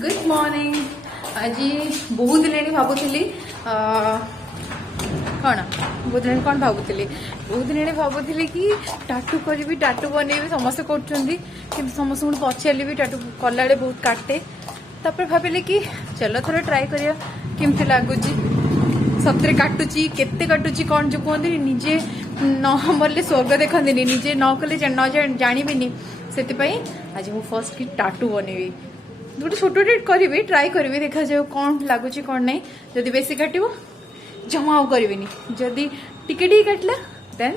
Good morning. आज बहुत दिन भावुली कौन बहुत दिन कौन भावुली बहुत दिन भावुली कि टाटू करी टाटू बनैबी समस्त कर समस्त पचारि भी टाटू कला बहुत काटे तापर भाविले कि चलो थोड़ा ट्राए करिया केमती लगुच सतरे काटुची केते काटुची कौन जो कहते निजे न मरले स्वर्ग देखते निजे न कले न जानवी से आज मु फर्स्ट कि टाटू बनैबी गोटे छोटे करी ट्राए करी देखा जाए कौन लगुच कौन नहीं जदि बेसी काटो जमा आउ करी जदि टिके काटला देन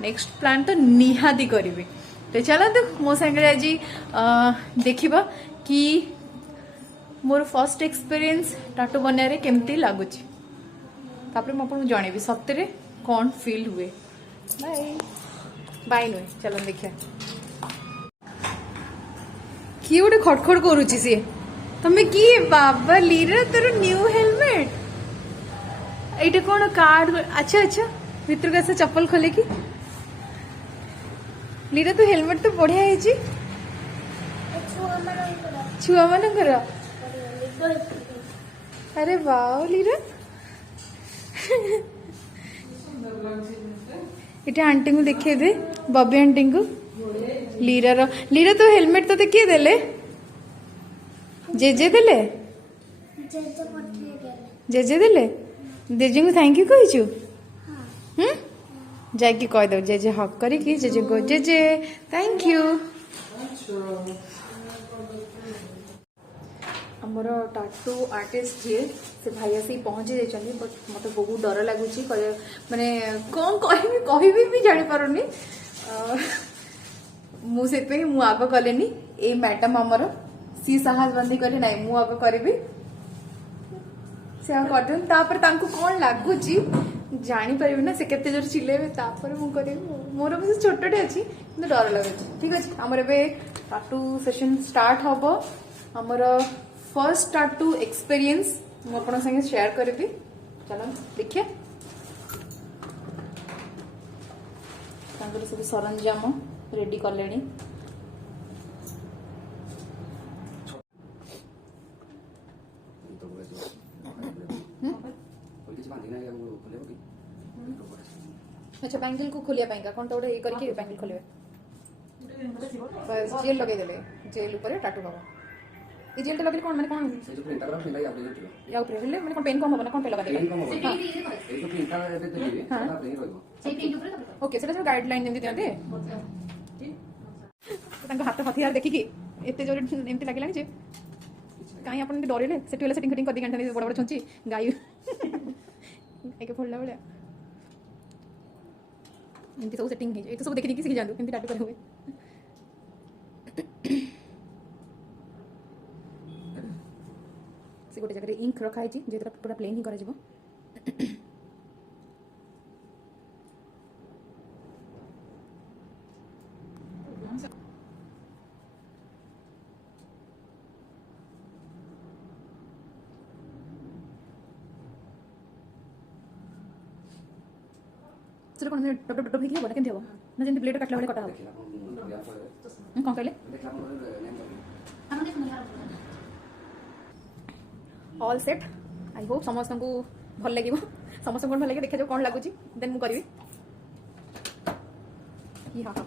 नेक्स्ट प्लान तो निहाती करी। तो चलते मो सागर आज देखा कि मोर फर्स्ट एक्सपीरियंस टाटू बनारे केमती लगुच मुझे जनइबी सतरे कौन फील हुए। बाय बाय नुहे चलो देखिए किए गोटे खड़खड़ करुच्ची सी तमें किए बाबा लीरा तोर न्यू हेलमेट ये कौन कार्ड अच्छा अच्छा भितर का चप्पल खोले कि लीरा तो हेलमेट तो बढ़िया है छुआ मानकर अरे वाओ लीरा ये आंटी को देखे दे बबी आंटी को लीरा तो हेलमेट तो किए देले जेजे देले जेजे देले जेजे को थैंक यू कहीचु जाकि कहीदे जेजे हक करी जेजे को जेजे थैंक यू। आमर टाटू आर्टिस्ट जी से भाई आसी पहुंची जाइए बट मत बहुत डर लगुच माने कौन कह भी जानी पारुनी मुझे मु आग कलेनी ए मैडम आमर सी साहस बंदी करे ना मु आग करी से कर कौन लगुच जापर ना से केते जोर चिल्लेबे तापर मु करी मोर बस छोटे अच्छी कि डर लगे। ठीक अच्छे आमर ए टाटू सेशन स्टार्ट हम आमर फर्स्ट टाटू एक्सपीरियंस मुझे संगे शेयर करी। चलो देखिए सब सरंजाम रेडी कले अच्छा बैंगल को खोलिया कौन तो ये करके बैंगल खोलिए बस जेल लगे देले जेल ऊपर टाटू हम ये जेल तो लगे कौन माने कौन या ऊपर हेले माने कौन पेन कम होबना कौन पे लगा देले ओके सेटा जो गाइडलाइन जेंति दियते तांको हाथ हथियार देखि कि एते जोर एमति लागिलानी जे काई अपन डरेले सेटी वाला सेटिंग कर दी घंटा बड़ बड़ छुंची गाय एके फोड़ला बळे एमति सब सेटिंग हे एतो सब देखि देखि सिखि जांदो एमति टाटू करे हुए से गोटे जगह इंक रखा है जे पूरा प्लेन ही करा जिवो सेटा कोन टप टप टप हिकिया बना केमथि हो ना जेंति ब्लेड काटला वाले कटा हो कोन कहले ऑल सेट आई होप समस्त को भल लगे समस्त को भल लगे देखा कौन लगुच देन मुझे करी हाँ हाँ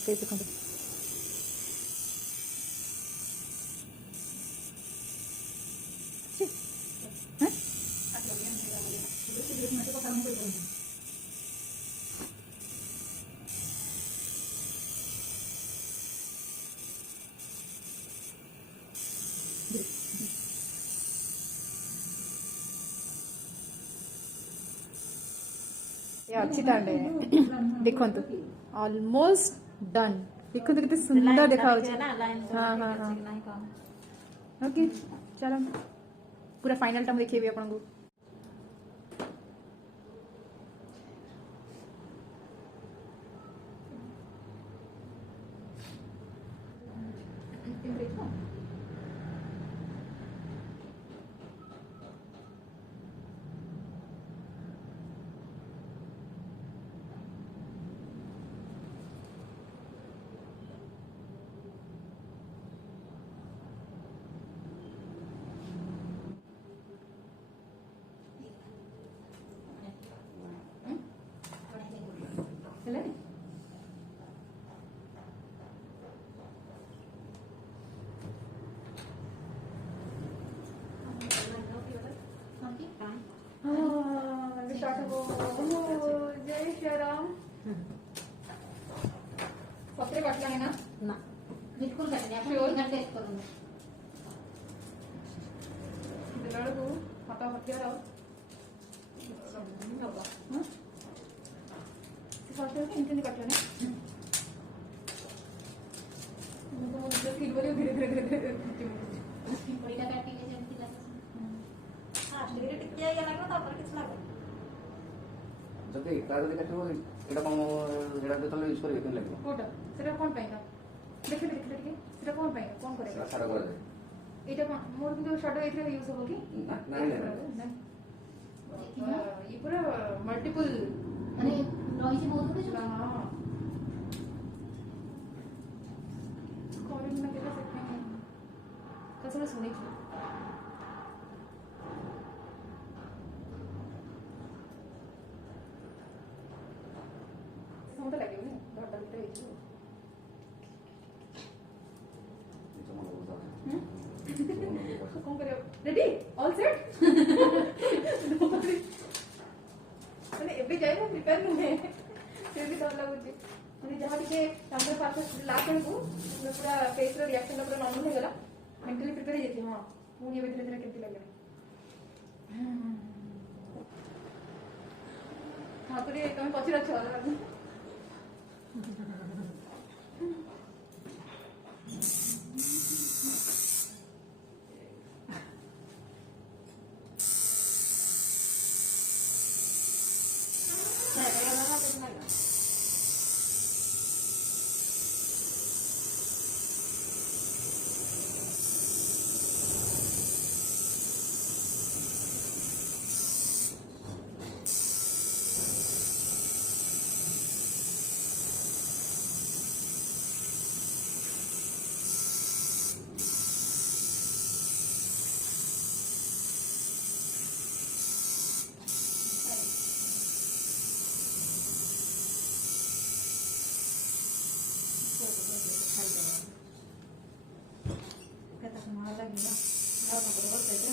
फेस देखो अच्छी तांडे देखो ऑलमोस्ट डन देखो कितने सुंदर देखा हाँ हाँ हाँ ओके चलो पूरा फाइनल टाइम देखिए आपन को टेस्ट करूंगा ବେଳକୁ ହାତ ହତିଆର ହବ ଏମିତି ଏମିତି କାଟିବ ନା ଫିଲ୍ କରିବ ଧୀରେ ଧୀରେ ଧୀରେ ଧୀରେ ପିମ୍ପୁଡ଼ିଟା କାଟିଲେ ଯେମିତି ଲାଗେ ଫାଷ୍ଟରେ ଟିକେ ଇଏ ଲାଗିବ ତାପରେ କିଛି ଲାଗେନି ଯଦି ଏକା ଯଦି କାଟିବ ଏଇଟା କ'ଣ ଏଇଟା ଯେତେବେଳେ ୟୁଜ୍ କରିବେ କେମିତି ଲାଗିବ? କୋଉଟା ସେଟା କ'ଣ ପାଇଁକା ଦେଖିଲେ ଦେଖିଲେ ଟିକେ ସେଟା କ'ଣ ପାଇଁକା କ'ଣ ସେଟା କରିବା ସାର କରାଯାଏ। ଏଇଟା କ'ଣ ମୋର କିନ୍ତୁ ସର୍ଟ ଏଇଥିରେ ୟୁଜ୍ ହବ କି ନାଇଁ ନାଇଁ ଇଏ ପୁରା ମଲ୍ଟିପୁଲ ମାନେ ରହିଛି ବହୁତ କିଛି କରିବି ନା କେବେ ସେଥିପାଇଁ ତା ସବୁ ଶୁଣିଛୁ ମତେ ଲାଗିବନି ଧରଟା ଭିତରେ ହେଇଯିବ ନିଜ ମନ ବୁଝାଉଛି। କ'ଣ କରିବା ରେଡି ଅଲ୍ ସେଟ୍ ମାନେ ଏବେ ଯାଇ ମୁଁ ପ୍ରିପେୟାର ନୁହେଁ ସେ ବି ଡର ଲାଗୁଛି ମାନେ ଯାହା ଟିକେ ତାଙ୍କର ଫାଷ୍ଟ ଲାଷ୍ଟ ବେଳକୁ ପୁରା ଫେସ୍ର ରିଆକ୍ସନଟା ପୁରା ନର୍ମାଲ ହେଇଗଲା ମେଣ୍ଟାଲି ପ୍ରିପେୟାର ହେଇଯାଇଛି ହଁ ପୁଣି ଏବେ ଧୀରେ ଧୀରେ କେମିତି ଲାଗିଲା ହାତରେ ତମେ ପଛରେ ଅଛ Kata semua lagi lah. Kalau mau berbuat saja,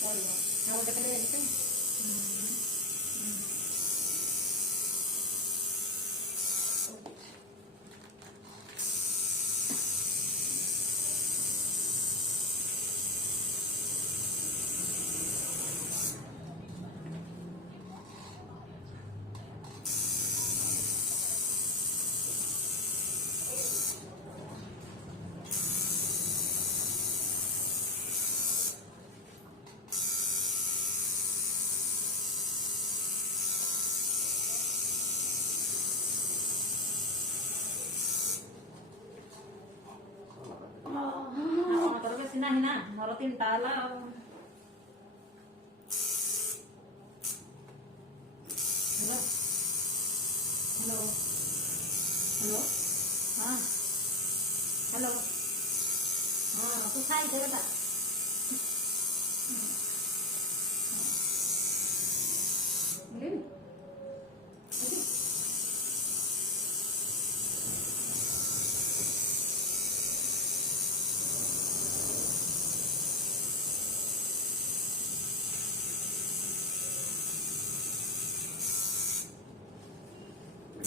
boleh. Kalau udah kena itu. ଆପଣଙ୍କର ବେଶୀ ନାହିଁ ନା ମୋର 3ଟା ହେଲା ଆଉ ହ୍ୟାଲୋ ହ୍ୟାଲୋ ହ୍ୟାଲୋ ହଁ ହ୍ୟାଲୋ ହଁ ତୁ ଖାଇଦେ ବେଟା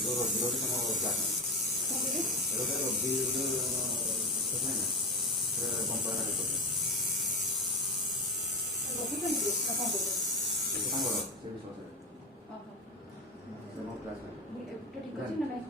ରୋଟି ତମ କ୍ଲାସ୍ ରୋଟି ନାହିଁ ନା ସେଟା କମ୍ପାୟର କରୁଛି ତାଙ୍କର ସେ ବିଷୟରେ ମୋ କ୍ଲାସ୍ ଠିକ ଅଛି ନା ନାଇଁ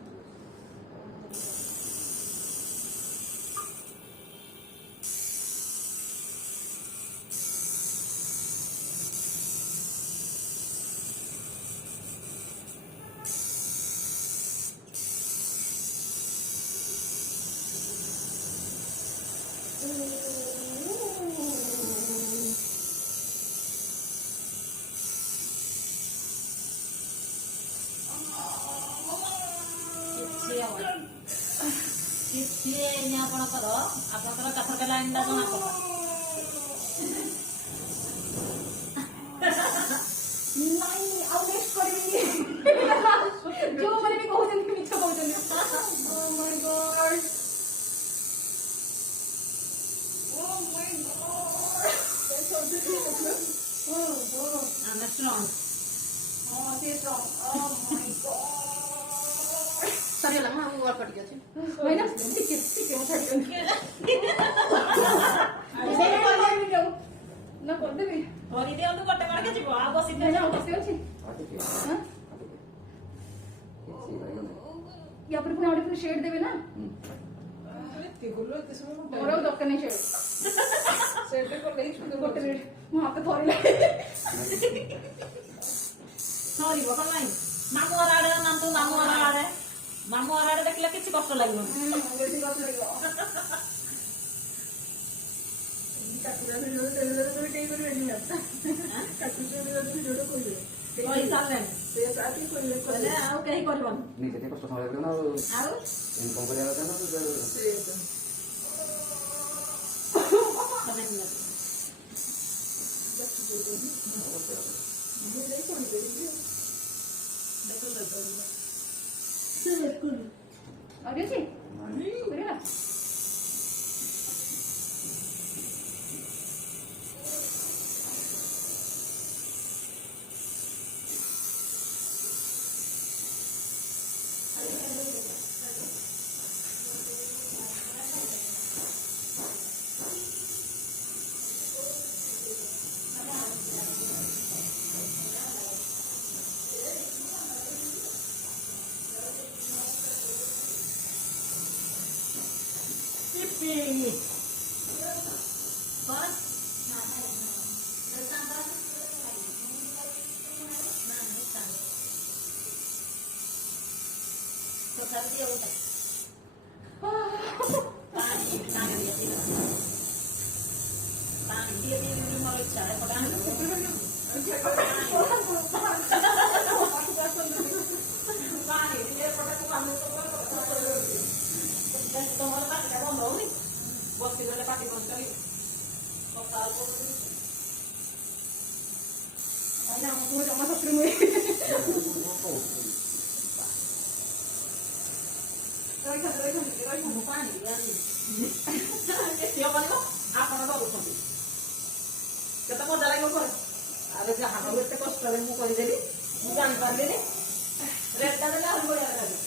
ଆପଣଙ୍କର କାଠର ଲାଇନଟା ଜଣା ପଡିଲା ନାଇଁ ଆଉ ନେକ୍ସଟ କରିବିନି ଯୋଉମାନେ ବି କହୁଛନ୍ତି ମିଛ କହୁଛନ୍ତି Oh my God. ଆମେ ଷ୍ଟ୍ରଙ୍ଗ Oh, ସେ strong. Oh my God. ସରିଗଲା ମୁଁ ଆଉ ଅଳ୍ପ ଟିକେ ଅଛି ଟିକେ ଟିକେ ମୁଁ ଛାଡ଼ିଦିଅନ୍ତି या पर पुणी आउट पुणी शेड देबे ना ମୋର ଆଉ ଦରକାର ନାହିଁ ସେଟ୍ ଗୋଟେ ମିନିଟ୍ ମୋ ହାତ ଥରିଲା ସରିବ କଣ ନାହିଁ ମାମୁଁ ଘର ଆଡେ ନାନ୍ତୁ ମାମୁଁ ଘର ଆଡେ ଦେଖିଲେ କିଛି କଷ୍ଟ ଲାଗିବନି ବେଶୀ କଷ୍ଟ ଲାଗିବ କାକୁରା ଭିଡିଓ ତେଲରେ କରି କେହି କରିବେନି କାକୁରା ଭିଡିଓ କହିବେ କହିସାରିଲେଣି ସେ ସାଥି କହିଲେ କହିଲେ ଆଉ କେହି କରିବନି ନିଜେ ଟିକେ କଷ୍ଟ ସମ୍ଭାଳିବାକୁ ପଡ଼ିବ ନା ଆଉ ଇନକମ୍ କରିବା କଥା ନା और ଅଛି କରିବା ବସିଗଲେ ପାଟି ବସିଗଲି ଜମା ଶତ୍ରୁ ନୁହେଁ ଆପଣ କରୁଛନ୍ତି କେତେ ମଜା ଲାଗିବ କରେ ଆରେ ଯାହା ଏତେ କଷ୍ଟରେ ମୁଁ କରିଦେଲି ମୁଁ ଜାଣିପାରିଲିନି ରେଟ୍ଟା ଦେଲେ ଆହୁରି ବଢିଆ ଲାଗେ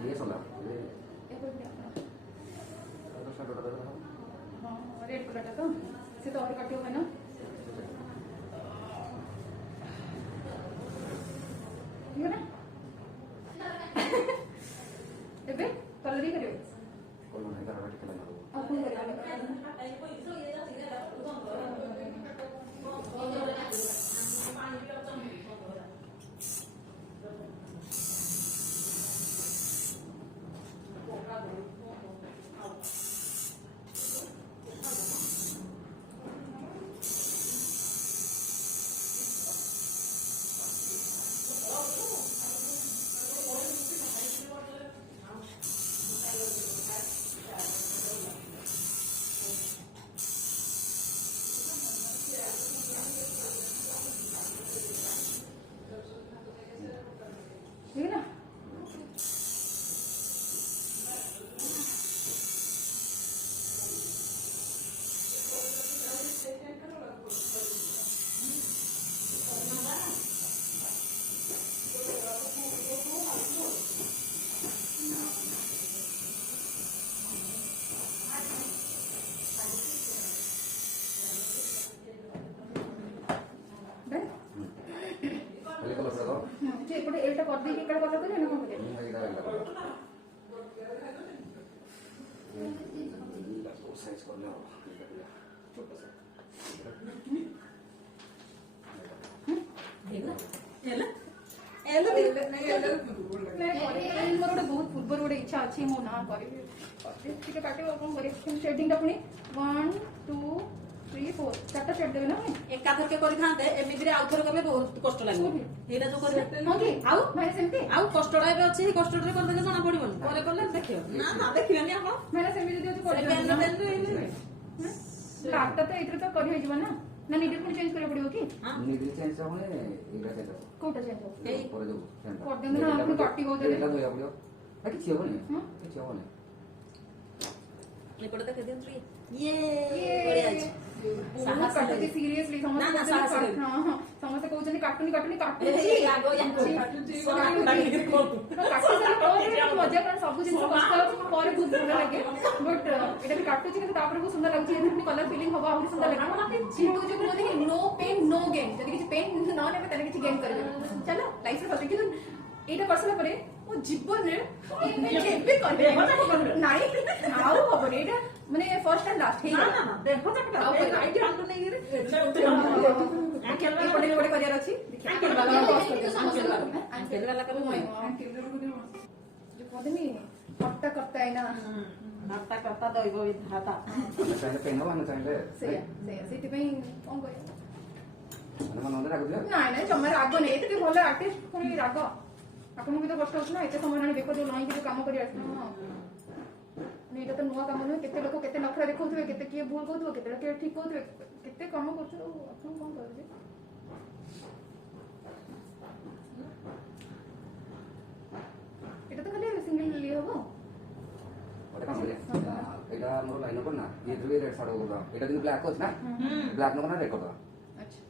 ଇଏ ସଲା रेड कलर तो से तो और काटियो मैंने ठीक है ना एबे कलर ही करियो कोन नाही करा ठीक लागला आप कौन करियो ठीक है ना ଖାଲି କଲର ସର ଯେ ଏପଟେ ଏଇଟା କରିଦେଇକି ଏକାଡେ କଲର କରିବେ ନା କଣ କରିବେ ମୁଁ ଏଇଟା ଲାଗଲା ସାଇଜ କରଲେ ହବ ଛୋଟ ସାଇଜ ମୋର ଗୋଟେ ବହୁତ ପୂର୍ବରୁ ଗୋଟେ ଇଚ୍ଛା ଅଛି ମୋ ନାଁ କରିବି ଟିକେ କାଟିବ କଣ କରିବି ସେଟିଂଟା ପୁଣି 1 2 3 4 ଚାରିଟା ସେଟ୍ ଦେବେ ନା ଏକାଥରକେ କରିଥାନ୍ତେ ଏମିତିରେ ଆଉ ଥରେ କଲେ ବହୁତ କଷ୍ଟ ଲାଗିବ ଏଇଟା ଯୋଉ କରିବେ ହଁ କି ଆଉ ଭାଇ ସେମିତି ଆଉ କଷ୍ଟଟା ଏବେ ଅଛି ଏଇ କଷ୍ଟରେ କରିଦେଲେ ଜଣା ପଡିବନି ପରେ କଲେ ଦେଖିବ ନା ଦେଖିବେନି ଆପଣ ଭାଇନା ସେମିତି ଯଦି କାର୍ଡଟା ତ ଏଇଥିରେ ତ କରି ହେଇଯିବ ନା ନା ନିଡିଲ୍ ପୁଣି ଚେଞ୍ଜ କରିବାକୁ ପଡିବ କି ନିଡିଲ୍ ଚେଞ୍ଜ ହବନି ଏଇଟା ଚେଞ୍ଜ ହବ କୋଉଟା ଚେଞ୍ଜ ହବ ଏଇ ପରେ ଯୋଉ ଫ୍ରେଣ୍ଡ କରିଦିଅନ୍ତୁ ନା ଆପଣ କାଟି ହଉଛନ୍ତି ଏଇଟା ଧୋଇବାକୁ ପଡିବ କିଛି ହବନି କିଛି ହବନି ଏପଟେ ଦେଖେଇ ଦିଅନ୍ତୁ ये बढ़िया ଅଛି। ବହୁତ କାଟୁଛି ସିରିୟସଲି ନା, ନା, ସାହସ ସମସ୍ତେ ନାହିଁ। ହଁ ହଁ ସମସ୍ତେ କହୁଛନ୍ତି କାଟୁନି କାଟୁନି କାଟୁଛି ଏଇ ଆଗ ୟାଙ୍କୁ କାଟୁଛି, ସମାନ ଲାଗିକି କହୁ। କାଟି ସାରିଲା ପରେ ଟିକେ ମଜା କାରଣ ସବୁ ଜିନିଷ କଷ୍ଟ ପରେ ବହୁତ ଭଲ ଲାଗେ ବଟ୍ ଏଇଟା ବି କାଟୁଛି କିନ୍ତୁ ତାପରେ ବହୁତ ସୁନ୍ଦର ଲାଗୁଛି ଏମିତି କଲର ଫିଲିଂ ହବ ଆହୁରି ସୁନ୍ଦର ଲାଗିବ କିନ୍ତୁ ଯୋଉ କୁହନ୍ତି କି ନୋ ପେନ୍ ନୋ ଗେନ୍ ଯଦି କିଛି ପେନ୍ ନ ନେବେ ତାହେଲେ କିଛି ଗେନ୍ କରିବେ ଚାଲ ଲାଇଫରେ ଫାଷ୍ଟ କିନ୍ତୁ ଏଇଟା କରିସାରିଲା ପରେ ମୋ ଜୀବନରେ କେବେ କରିବେ ନାଇଁ ଆଉ ହବନି ଏଇଟା ମାନେ ଫର୍ଷ୍ଟ ଆଣ୍ଡ ଲାଷ୍ଟ ନା ନା ନା ଦେହ ଯାକ ଆଉ ଆଉ କରିବେ। ଆଇଟି ଆଣ୍ଟୁ ନେଇକିରି ଏପଟେ ଗୋଟେ କରିବାର ଅଛି ଆଙ୍କେଲ ବାଲା ଆଙ୍କେଲ ବାଲା ଯୋଉ କହନ୍ତିନି ହଟ୍ଟା କର୍ତ୍ତା ଏଇନା ଭାତା କର୍ତ୍ତା ଦୈବ ବିଧାତା ଆମେ ଚାହିଁଲେ ପେନ୍ ହବ ଆମେ ଚାହିଁଲେ ସେଇଆ ସେଇଆ ସେଇଥିପାଇଁ କଣ କରିବା ମାନେ ମନ ମନରେ ରାଗୁଥିବେ ନାଇଁ ନାଇଁ ଜମା ରାଗ ନାହିଁ ଏତେ ଭଲ ଆର୍ଟିଷ୍ଟ ପୁଣି ରାଗ ଆପଣଙ୍କୁ ବି ତ କଷ୍ଟ ହଉଛି ନା ଏତେ ସମୟ ହେଲାଣି ବେକ ଯୋଉ ନଈକି ଯୋଉ କାମ କରି ଆସିଲେ ହଁ ଏଇଟା ତ ନୂଆ କାମ ନୁହେଁ କେତେ ଲୋକ କେତେ ନଖରା ଦେଖଉଥିବେ କେତେ କିଏ ଭୁଲ କହୁଥିବ କେତେ କିଏ ଠିକ କହୁଥିବେ କେତେ କାମ କରୁଥିବେ ଆଉ ଆପଣ କଣ କରିବେ ଏଇଟା ତ ଖାଲି ସିଙ୍ଗଲ ଇଏ ହବ ଗୋଟେ କାମ କରିବା ଏଇଟା ଆମର ଲାଇନ୍ ଅପ୍ ନା ଇଏ ଯୋଉ ରେଡ୍ ସାର୍ଟ କରିଦେବା ଏଇଟା କିନ୍ତୁ ବ୍ଲାକ୍ ଅଛି ନା ବ୍ଲାକ୍ ନବ ନା ରେଡ୍ କରିଦେବା ଆଚ୍ଛା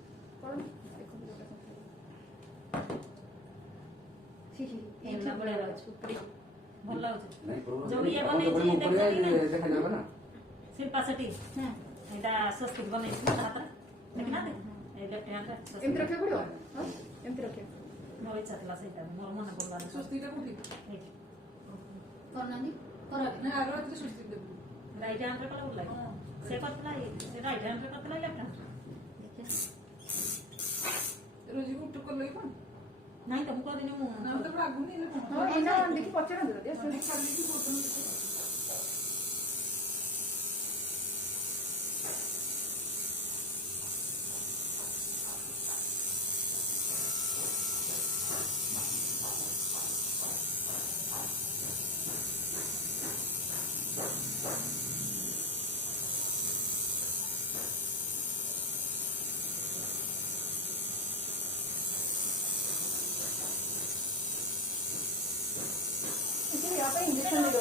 କରନ୍ତୁ ଦେଖନ୍ତୁ ଯୋଉଟା ଛି ଛି ଏଇନା ବଢିଆ ଲାଗୁଛି ଉପରି ଭଲ ଲାଗୁଛି ନାଇଁ ଯୋଉ ଇଏ ଆପଣ ବନେଇଛି ଯୋଉ ଉପରେ ଦେଖାଯାଏ ଦେଖାଯାবে ନା ଶିଳ୍ପା ସେଠି ଏଇଟା ସ୍ୱସ୍ତିକ ବନେଇଛି ତା ହାତରେ ଦେଖିନାହାନ୍ତି ଏଇ ଲେଫ୍ଟ ହ୍ୟାଣ୍ଡରେ ଏମିତି ରଖିବାକୁ ପଡିବ ହଁ ଏମିତି ରଖିବାକୁ ମୋର ଇଚ୍ଛା ଥିଲା ସେଇଟା ମୋର ମନେ ପଡିଲା ସୁସ୍ଥିଟା କୋଉଠି ଏଇଠି କରୁନାହାନ୍ତି କରାବି ନା ଆଗ ରାତିରେ ସୁସ୍ଥି ଦେବୁ ରାଇଟ୍ ହ୍ୟାଣ୍ଡରେ କଲେ ଭଲ ଲାଗେ ସେ କରିଥିଲା ସେ ରାଇଟ୍ ହ୍ୟାଣ୍ଡରେ କରିଥିଲା ଲେଫ୍ଟ ହ୍ୟାଣ୍ଡ ରୋଜିକୁ ଟୁକର ଲାଗି କଣ ନାଇଁ ତ ମୁଁ କହିନି ମୁଁ ନା ତ ଲାଗୁନି ନା କଣ ହଁ ଏଇନା ଦେଖି ପଚାରନ୍ତୁ ଯଦି ମାନେ ଖାଲି କି ବୋତଲ କେତେ यहाँ पे इंजेक्शन दे दो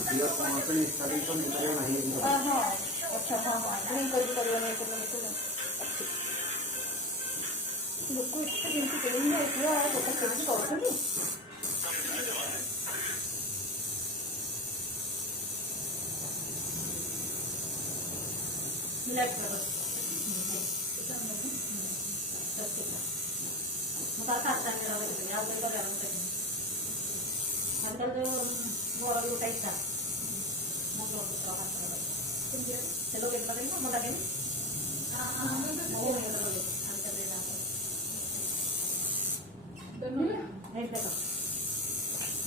କ୍ଲିୟର ସମସ୍ତେ ଷ୍ଟାର୍ଟିଂ ତ ଭିତରେ ନାହିଁ ଏମିତି हाँ हाँ अच्छा हाँ हाँ ड्रिंक करके करियो नहीं करना लोक इतने जिनकी फिलिंग है इसलिए आया तो कैसे करते ଲେଫ୍ଟ କର ମୁଁ ତାର କାଟତା ନେଲା ଦେଖିଥିଲି ଆଉ କେହି କରିବା ଦେଖିନି ଆଜିକାଲି ଯୋଉ ମୋର ଯୋଉଟା ଇଚ୍ଛା ମନ୍ତ୍ର ପୁତ୍ର ହାତରେ ସେ ଲୋକ ଏତେ ଦେବି ନା ମଣ୍ଡା ଦେବି ଏଇଠି ଦେଖ मैंने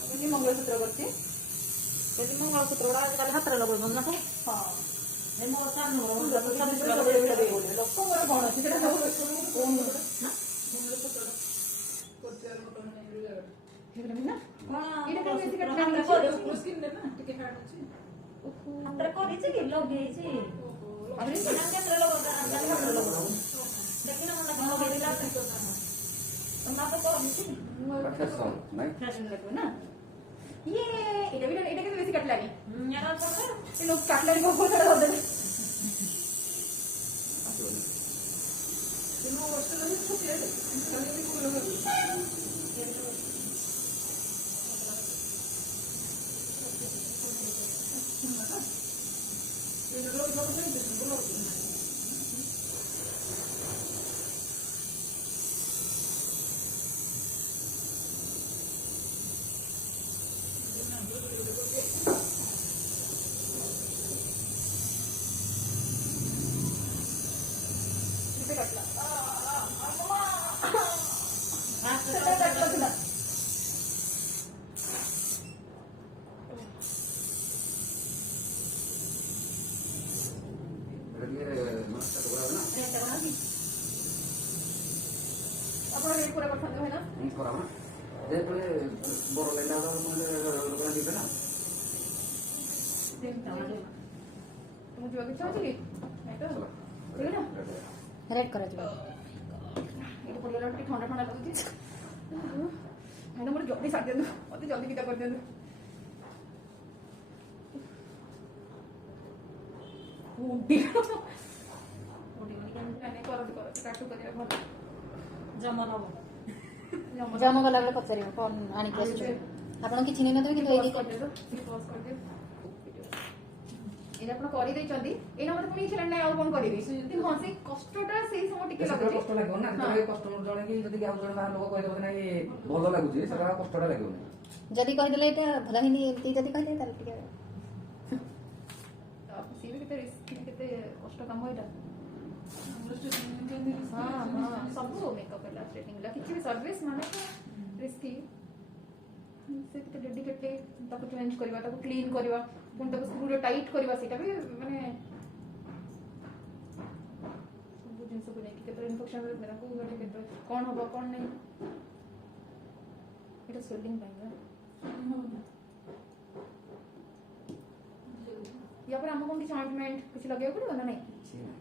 सदैव मंगलसूत्र करती ଯଦି ମଙ୍ଗଳସୂତ୍ର ଗୁଡ଼ା ଆଜିକାଲି ହାତରେ ଲଗଉଛନ୍ତି ନା हाँ ମୋ ସାନ लोक कौन अच्छी କରୁଛି ना ସ୍କିନ୍ ନା ଟିକେ ହାର୍ଡ ଅଛି ହାତରେ କରିଛି କି ଲଗେଇଛି କେନ୍ଦ୍ର ଲଗଉ ଦେଖିନ ମଣ୍ଡା କଣ ଲଗେଇଥିଲା ତମେ ତ କରିଛି ଫ୍ୟାସନ୍ ନାଇଁ फैशन लगो ना ये इधर भी इधर के वैसे कटलानी यार ପଡେ ये लोग कटलानी को बहुत सारा होता है ଆସିବନି କିନ୍ତୁ ହଷ୍ଟେଲ ଅଛି ଛୁଟି ହେଲେ ଖାଲି ବି କୋଉ ଲଗେଇବୁ ଯେତେବେଳେ ବଡ଼ ଲାଇନ୍ ଲୋକମାନେ ଯିବେ ନା तुम जो इच्छा होची कि एटा ठीक है ना रेड କରାଯିବ ये तो पड़ला टी ठंडा ठंडा लगुची है ना मोर जल्दी साथ दे दो मते जल्दी किता कर दे दो ओडी ओडी नहीं करो काटू करिया भल जमा नब ଜନ୍ମ ଗଲାବେଳେ ପଚାରିବ କ'ଣ ଆଣିକି ଆସିଛୁ ଆପଣ କିଛି ନେଇନଥିବେ କିନ୍ତୁ ଏଇଠି कर दे दो पॉज कर दे ଏଇଟା ଆପଣ କରିଦେଇଛନ୍ତି ଏଇଟା ମତେ ପୁଣି ଇଚ୍ଛା ନାହିଁ ଆଉ କ'ଣ କରିବି କିନ୍ତୁ ହଁ ସେଇ କଷ୍ଟଟା ସେଇ ସମୟ ଟିକେ ଲାଗୁଛି କଷ୍ଟ ଲାଗିବ ନା ଯେତେବେଳେ କଷ୍ଟମର ଜଣେ କି ଯଦି ଆଉ ଜଣେ ବାହାର ଲୋକ କହିଦେବ ଯେ ନାଇଁ ଭଲ ଲାଗୁଛି ସେଟା କଷ୍ଟଟା ଲାଗିବନି। ଯଦି କହିଦେଲେ ଏଇଟା ଭଲ ହେଇନି ଏମିତି ଯଦି କହିଲେ ତାହେଲେ ଟିକେ ସିଏ ବି କେତେ ରିସ୍କ କେତେ କଷ୍ଟ କାମ ଏଇଟା ଆମର ଷ୍ଟ୍ରେଟନିଂ କେମିତି ହଁ ହଁ ସବୁ ମେକଅପ୍ ହେଲା ଷ୍ଟ୍ରେଟିଂ ହେଲା କିଛି ବି ସର୍ଭିସ୍ ମାନେ ରିସ୍କି ସେ କେତେ ଡେଡିକେଟଲି ତାକୁ ଚେଞ୍ଜ କରିବା ତାକୁ କ୍ଲିନ୍ କରିବା ପୁଣି ତାକୁ ସ୍କ୍ରୁରେ ଟାଇଟ୍ କରିବା ସେଇଟା ବି ମାନେ ସବୁ ଜିନିଷକୁ ନେଇକି କେତେ ଇନଫେକ୍ସନ୍ ତାକୁ କେତେ କ'ଣ ହବ କ'ଣ ନାହିଁ ଏଇଟା ସ୍ୱେଲିଂ ପାଇଁ ନା ୟା ପରେ ଆମକୁ କ'ଣ କିଛି ଅଏଣ୍ଟମେଣ୍ଟ କିଛି ଲଗେଇବାକୁ ପଡ଼ିବ ନା ନାହିଁ କିଛି ନାହିଁ।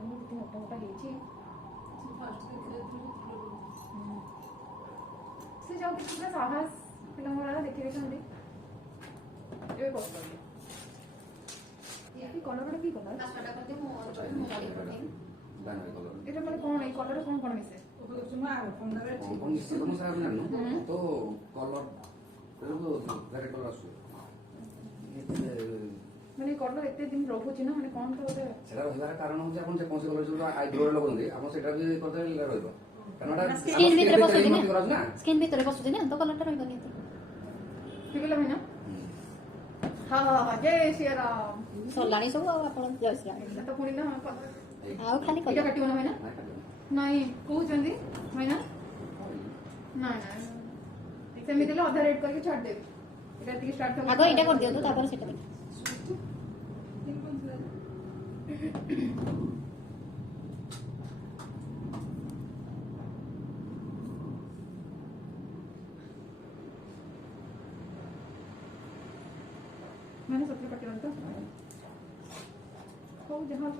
ଆମକୁ କେତେ ମୋଟା ମୋଟା ହେଇଛି ଫାଷ୍ଟ ଦେଖିଲେ ସେ ଯାଉ କିଛି ପୁରା ସାହସ ପିଲାଙ୍କର ଦେଖି ଦେଇଛନ୍ତି ଏବେ କଷ୍ଟ ଲାଗେ କଲରଟା କି କଲର ବାନାଇ କଲର এটা মানে কোন এই কলরে কোন কোন মিশে କଣ ମିଶିବ ମୁଁ ସାର୍ ଜାଣିନୁ ତ କଲର ଭେରାଇଟି କଲର ଆସୁଛି মানে কলর এতে দিন রহুছি না মানে কোন তো ওটা ସେଟା ରହିବାର କାରଣ ହେଉଛି ଆପଣ ଯେକୌଣସି କଲର ଯୋଉ ଆଇବ୍ରୋରେ ଲଗାਉਂନ୍ତି ଆପଣ ସେଟା ବି କରିଦେଲେ ରହିବ କାରଣ ସ୍କିନ୍ ଭିତରେ ପଶୁଛି ନା ନା ସ୍କିନ୍ ଭିତରେ ପଶୁଛି ନା ତ କଲରଟା ରହିବ ନିହାତି ঠিক আছে ভাই না হ্যাঁ হ্যাঁ হ্যাঁ জয় শ্রী রাম ସରିଲାଣି ସବୁ ଆଉ ଆପଣ ଜୟଶ୍ରୀ এটা তো পুনি না কলর ଆଉ ଖାଲି এটা କଲର কাটিব না ভাই না নাই কହୁଛନ୍ତି ভাই না না না সেମିତି ହେଲେ ଅଧା ରେଟ୍ କରିକି ଛାଡ଼ିଦେବି এটা ଟିକେ ଷ୍ଟାର୍ଟ ଆଗ ଏଇଟା କରିଦିଅନ୍ତୁ ତାପରେ ସେଟା ଦେଖିବା ମାନେ ସତରେ କାଟିବ ତ ହଉ ଯାହା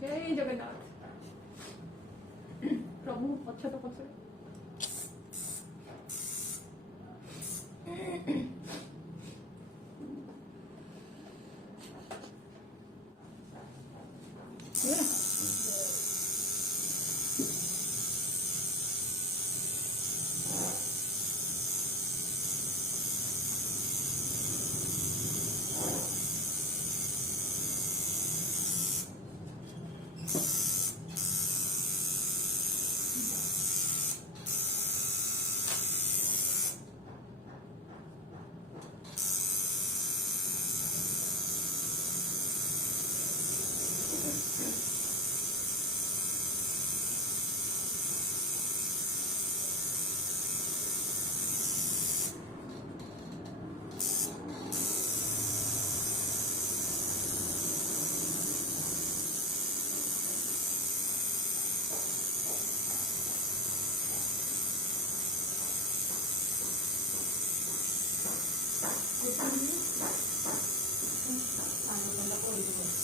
ଜୟ ଜଗନ୍ନାଥ ପ୍ରଭୁ ପଛ ତ ପଛରେ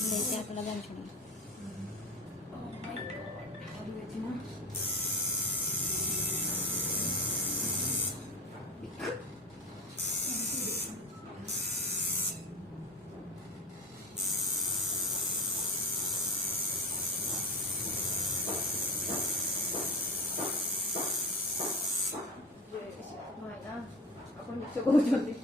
देखिए आप लगा छोड़ा ଭାଇନା ଆପଣ ମିଛ କହୁଛନ୍ତି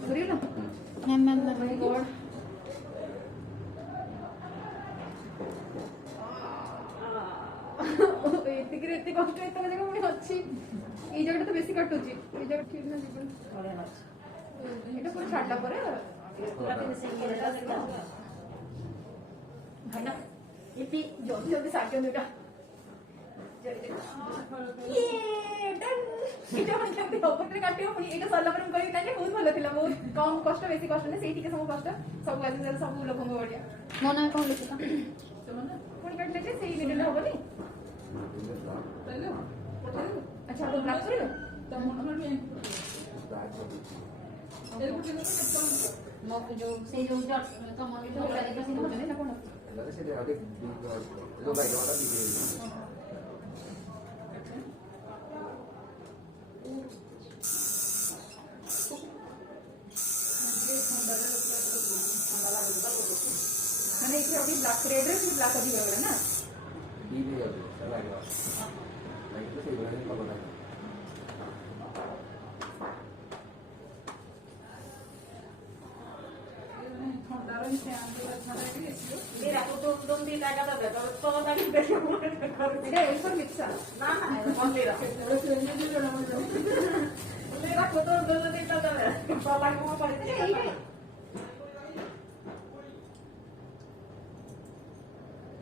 ସରିଗଲା ମ୍ୟାମ୍ ମ୍ୟାମ୍ ମ୍ୟାମ୍ ମାଇ ଗଡ୍ ଏତିକିରେ ଏତେ କଷ୍ଟ ଏତକ ଜାଗା ପୁଣି ଅଛି ଏଇ ଜାଗାଟା ତ ବେଶୀ କାଟୁଛି ଏଇ ଜାଗା ଠିକ ନା ଯିବନି ଏଇଟା ପୁଣି ଛାଡ଼ିଲା ପରେ ଭାଇନା ଇପି ଜଲ୍ଦି ଜଲ୍ଦି ସାରିଦିଅନ୍ତୁ ଏଇଟା କାଟିବ ପୁଣି ଏଇଟା ସରିଲା ପରେ ମୁଁ କହିବି ନାଇଁ ବହୁତ ଭଲ ଥିଲା ବହୁତ କମ କଷ୍ଟ ବେଶୀ କଷ୍ଟ ନାହିଁ ସେଇ ଟିକେ ସବୁ କଷ୍ଟ ସବୁ ଆସିଲେ ସବୁ ଲୋକଙ୍କୁ ବଢିଆ ମୋ ନାଁ କ'ଣ ଲେଖିଛ ପୁଣି କାଟିଲେ ଯେ ସେଇ ଭିଡ଼ିଓରେ ହବନି ଆଚ୍ଛା ଆପଣ ବ୍ଲାକ୍ କରିବେ ମୋ ଯୋଉ ସେଇ ଯୋଉ ତମ ଯୋଉ କହୁଛନ୍ତି ନା କ'ଣ ସେଟା ଆଉ ଟିକେ ଯୋଉ ବାଇଗଣଟା ଟିକେ ମାନେ ଏଠି ଅभी ବ୍ଲାକ୍ ରେଡ୍ରେ ସେ ବ୍ଲାକ୍ ଅଧିକ ହେଇଗଲା ନା ଡିପ୍ ହେଇଯାଉଛି ସେଟା ଲାଗିବ ଲାଗିଲେ ସେଇଭଳିଆ ହିଁ କଲର୍ ଲାଗିବ ଥଣ୍ଡାର ହିଁ ଥଣ୍ଡା ଟିକେ ଆସିବ ଏଇଟାକୁ ତୁମ ଦିଟା ଏକା ଦେବେ ତ ତାକୁ ଦେଖିବ ଏଇଟା ଏଇପର ମିକ୍ସା ନା ମନ୍ଦିର ଏଇଟାକୁ ତ ଦିଟା ଦେବେ ତଲାକୁ ମୁଁ କରିଦେବି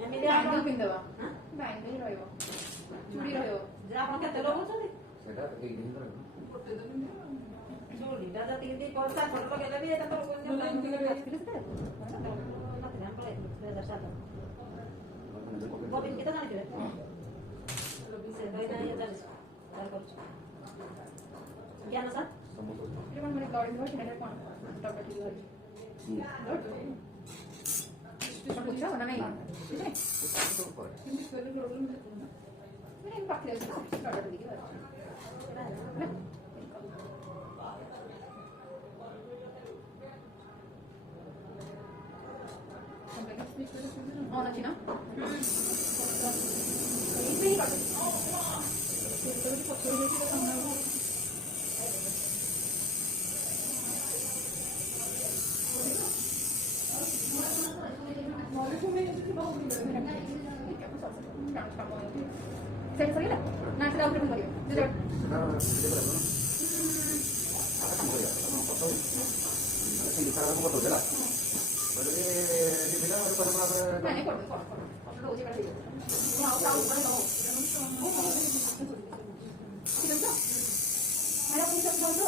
ଏମିତି ବ୍ୟାଙ୍ଗଲ ଆପଣ ପିନ୍ଧିଦେବା ବ୍ୟାଙ୍ଗଲ ରହିବ ଚୁଡ଼ି ରହିବ ଯେ ଆପଣ କେତେ ଲଗାଉଛନ୍ତି ସେଟା ଏଇ ଦିନ ରହିବ ଗୋଟେ ଦିନ ଚୁଡ଼ିଟା ଯେତିକି ଦି ପଇସା ଫଟୋ ଲଗେଇଲେ ବି ଏଇଟା ତ ଗୋବିନ୍ଦ କେତେ ଜାଣିଥିବେ ସେ ଦଇନା ଇଏ ଚାଲିଛି ତାର କରୁଛୁ ଜ୍ଞାନ ସାର୍ ସମସ୍ତ ଏଇଟା କ'ଣ ମାନେ ଦଳି ଦେବା ସେଟା କ'ଣ ଟପା ଠିକ ଅଛି ବୁଝଛ ନା ନାଇଁ କିନ୍ତୁ ସେରେ ପ୍ରୋବ୍ଲେମ୍ ପାଖରେ ଅଛି ନା ଟପା ଠିକ ଅଛି on ଅଛି ନା ଏଇଠି କାଟ ସେଠି ସରିଲା ନା ସେଟା ଆଉ କରିବ ସେଟା ସେଟା କାମ କରିବା ଫଟୋ ସେଇ ସାରା ଫଟୋ ଦେଲା ବଲେ ଦିଲା ପରେ ପରେ ନାଇଁ କର କର କର ରୋଜି କାଟି ଦିଅ ମୁଁ ଆଉ ଆଉ ଉପରେ ନ ଠିକ ଅଛି ଆରେ ଆପଣ ସବୁ ବন্ধ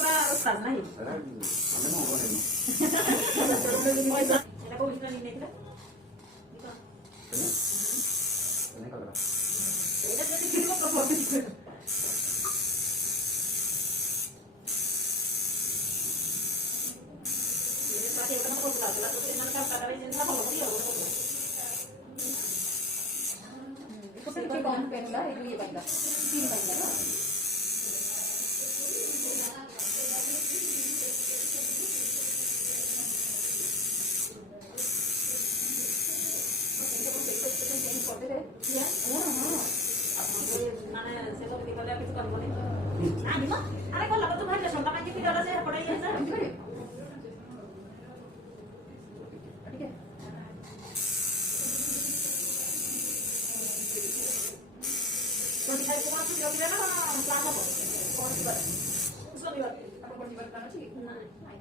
ପୁରା ଉସ୍ତାଦ ନାହିଁ ଆମେ ମୁଁ ବନେଇନୁ ଏଟା କହୁଛି ନା ନେଇଥିଲା ଏନେ କଲର ଏଇଟା ଯଦି ଥିବ ତ ପଡିଛି ये पाके एकदम को बुला देला तो मन का पता नहीं जितना बोलो बोलिए इसको सिर्फ कौन पहनला है ये बंदा तीन बंदा ना माने से लोग निकले किसी काम बोले ना दिमा अरे को लगा तो भाई संता का की डरा से पड़े ये सर ठीक है तो दिखाई को आप जो ना क्लास को कौन सी बात उसको भी बात आपको कौन सी बात करना चाहिए ना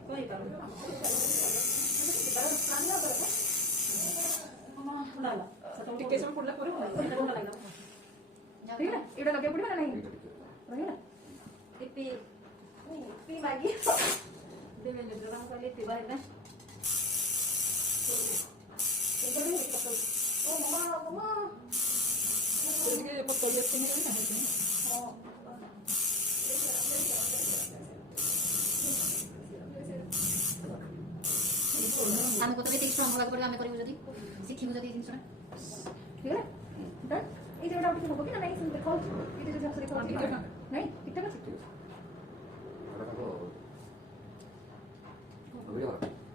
कोई बात नहीं डाला ଟିକେ ସମୟ ପଡିଲା ପରେ ठीक है एटा लगे पड़े ना नहीं रहेगा इपी इपी मागी दे में जो हम कहले इपी बाहर में ओ मम्मा मम्मा ଟିକେ ପତଳି ଆସିନି ନାହିଁ ओ ବି ଠିକ୍ ଷ୍ଟ୍ରଙ୍ଗ ହେବାକୁ ପଡ଼ିବ ଆମେ କରିବୁ ଯଦି ଶିଖିବୁ ଯଦି ଏ ଜିନିଷଟା ठीक है डन ये जगह आप किसी को कि ना नहीं सुन देखो ये जो आपसे देखो नहीं ठीक ठाक আছে ভিডিও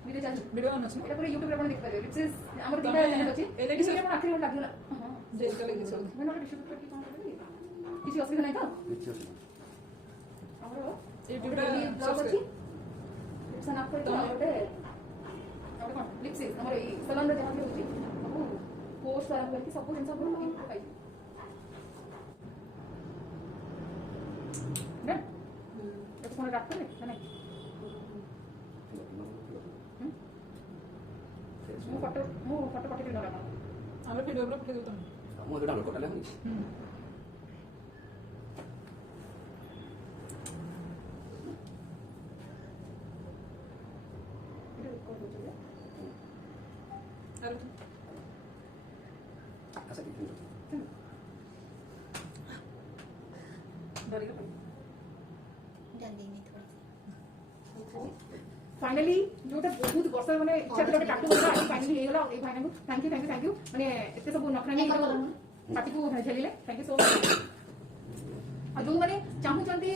वीडियो चल ভিডিও অন আছে এটা পুরো YouTube রে আপনি দেখতে পারবে লিপসিস আমার দিবা চ্যানেল আছে এই দেখি এটা আমার আখরি লাগলো हां যেটা লাগি সব मैं नोट डिस्ट्रीब्यूट करके काम कर किसी असुविधा नहीं तो କିଛି ଅଛି ଆମର এই ଗୋଟେ ভিডিওটা ବ୍ଲଗ୍ ଅଛି লিপସନ୍ ଆପ କରିକି ଗୋଟେ ଗୋଟେ କ'ଣ লিপସିସ୍ ଆମର ଏଇ ସଲନ୍ରେ ଯାହା ବି ହେଉଛି ସବୁ ପୋଷ୍ଟ ଆରମ୍ଭ କରିକି ସବୁ ଜିନିଷ ଆପଣ ଲିଙ୍କ ପାଇବେ ନା ଏଠି କ'ଣ ରାଖ କଲେ ନା ନାହିଁ ମୁଁ ଫଟୋ ପଠେଇଦେବି ନହେଲେ ଆପଣ ଆମେ ଭିডিଓ ଉପରେ ପଠେଇ ଦେବୁ ତମେ ମୁଁ ଏଇଟା ଡାଉନଲୋଡ୍ କରିଲେ ହଉଛି ଆରେ ଆଚ୍ଛା ଠିକ୍ ଅଛି ଧରିକି ଜାଣି ଦେଇନି ଥୋଡ଼ା फाइनली जोटा बहुत वर्ष माने इच्छा ଥିଲା ଗୋଟେ ଟାଟୁ କରିବା ଆଜି फाइनली ହେଇଗଲା ଏଇ ଭାଇନାଙ୍କୁ थैंक यू माने ଏତେ ସବୁ ନଖରାମି ପାଟିକୁ ଝେଲିଲେ थैंक यू सो मच ଆଉ ଯୋଉମାନେ ଚାହୁଁଛନ୍ତି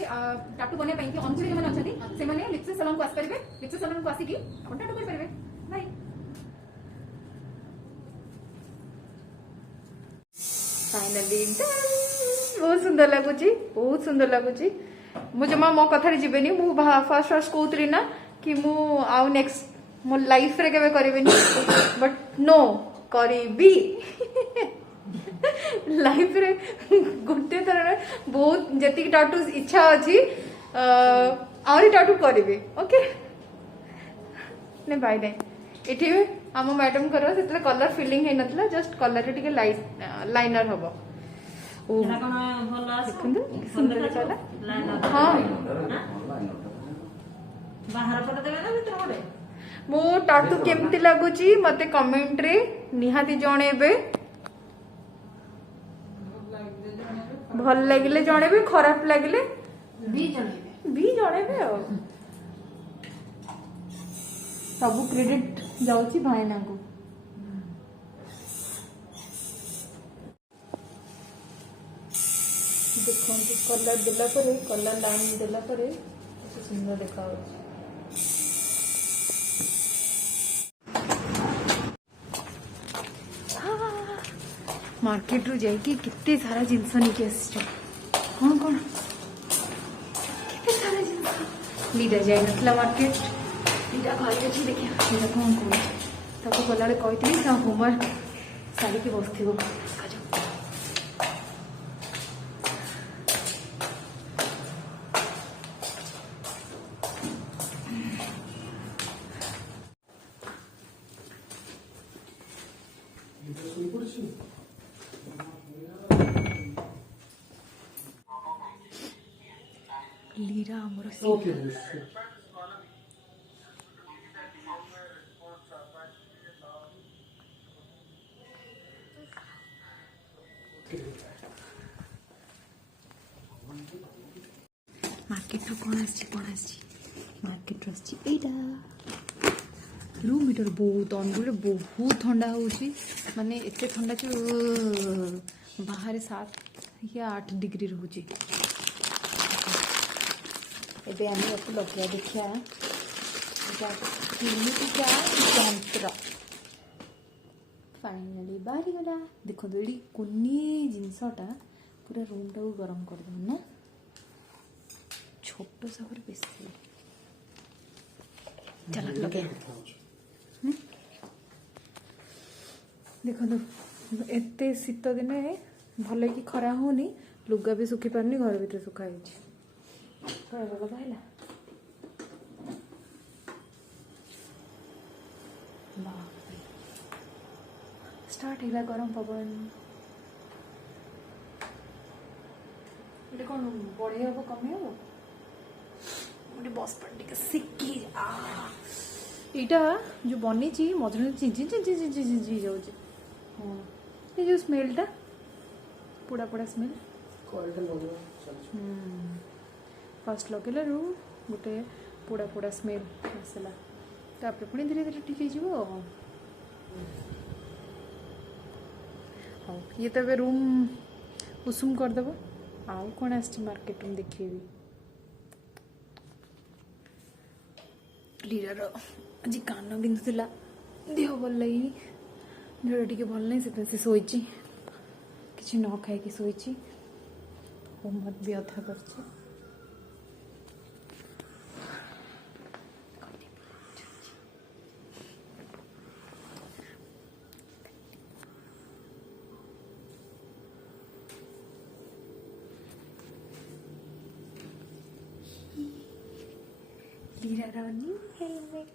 ଟାଟୁ ବନେଇବା ପାଇଁ କି ଅଞ୍ଚଳି ଯୋଉମାନେ ଅଛନ୍ତି ସେମାନେ ଲିପସିସ୍ ସଲନ୍କୁ ଆସିପାରିବେ ଲିପସିସ୍ ସଲନ୍କୁ ଆସିକି ଆପଣ ଟାଟୁ କରିପାରିବେ ଭାଇ फाइनली बहुत सुंदर लगुच मु जमा मो कथार जीवेनी मु फास्ट कहती ना कि मु आउ नेक्स्ट मो लाइफ रे केबे करिवेनी बट नो करीबी लाइफ रे गोटे थर बहुत जति टाटू इच्छा अछि आउरी टाटू करिवे ओके ने बाय ने एठी आम मैडम करो से कलर फिलिंग है नथला जस्ट कलर रे टिके लाइट लाइनर हबो ओ देखंदु सुंदर चला हां ବାହାର ପଟ ଦେବେ ନା ଭିତର ପଟେ मो टाटू केमती लगुची मते कमेंट रे निहाती जणेबे भल लागिले जणेबे खराब लागिले ବି जणेबे सब क्रेडिट जाउची भाईना को देखो कलर देला परे कलर लाइन देला परे सुंदर देखा मार्केट रू जाइए कितने सारा जिनस नहीं आस कौन कौन कितने सारा जिनस लीडा जाए ना मार्केट लीडा घर अच्छी देखिए लीडा कौन कौन ताको गला कही होमवर्क सारिकी बस लीरा आमर मार्केट कौन मार्केट रूम हीटर बहुत अनुगुल बहुत ठंडा होची माने एते ठंडा जो बाहर 7 या 8 डिग्री रोचे एबे आम लगे देखिया यंत्र फाइनाली बाहरी गला देखो ये कुनी जिनसटा पूरा रूम टा गरम कर दे ना छोट सागर बेस चल लगे देखो एते शीत दिने भल कि खरा होनी लुगा भी सुखी पारनी घर भीतर सुखाई स्टार्ट है गरम पवन ये कौन बढ़े हम कमे हम गोटे बस पड़े सिकी यहाँ जो बनी मझे चिंची चिंची चिंची चिंची जाऊँगी हाँ ये जो स्मेलटा पोड़ा पोड़ा स्मेल फास्ट लगे गोटे पोड़ा पोड़ा स्मेल आसला तापर पुणी धीरे धीरे ठीक हो ହଉ ଇଏ ତ ଏବେ ରୁମ୍ ଉଷୁମ କରିଦେବ। ଆଉ କ'ଣ ଆସିଛି ମାର୍କେଟ ରୁମ୍ ଦେଖେଇବି। ଲିରାର ଆଜି କାନ ବିନ୍ଧୁଥିଲା, ଦେହ ଭଲ ଲାଗିନି, ଦେହ ଟିକେ ଭଲ ନାହିଁ, ସେଥିପାଇଁ ସେ ଶୋଇଛି, କିଛି ନ ଖାଇକି ଶୋଇଛି। ହୋମୱାର୍କ ବି ଅଧା କରିଛି। लीरार न्यू हेलमेट।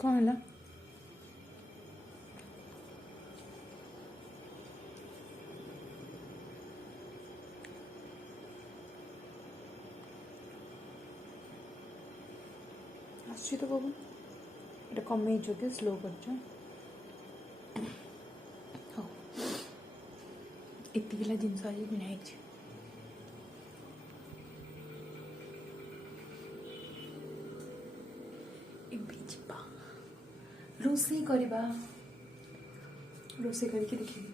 କ'ଣ ହେଲା? ଆସୁଛି ତ ବାବୁ, ଏଇଟା କମେଇଛ କି ସ୍ଲୋ କରିଛ? ହଉ, ଏତିକି ହେଲା ଜିନିଷ ଆଜି କିଣା ହେଇଛି। ଏବେ ଯିବା ରୋଷେଇ କରିବା, ରୋଷେଇ କରିକି ଦେଖିବି।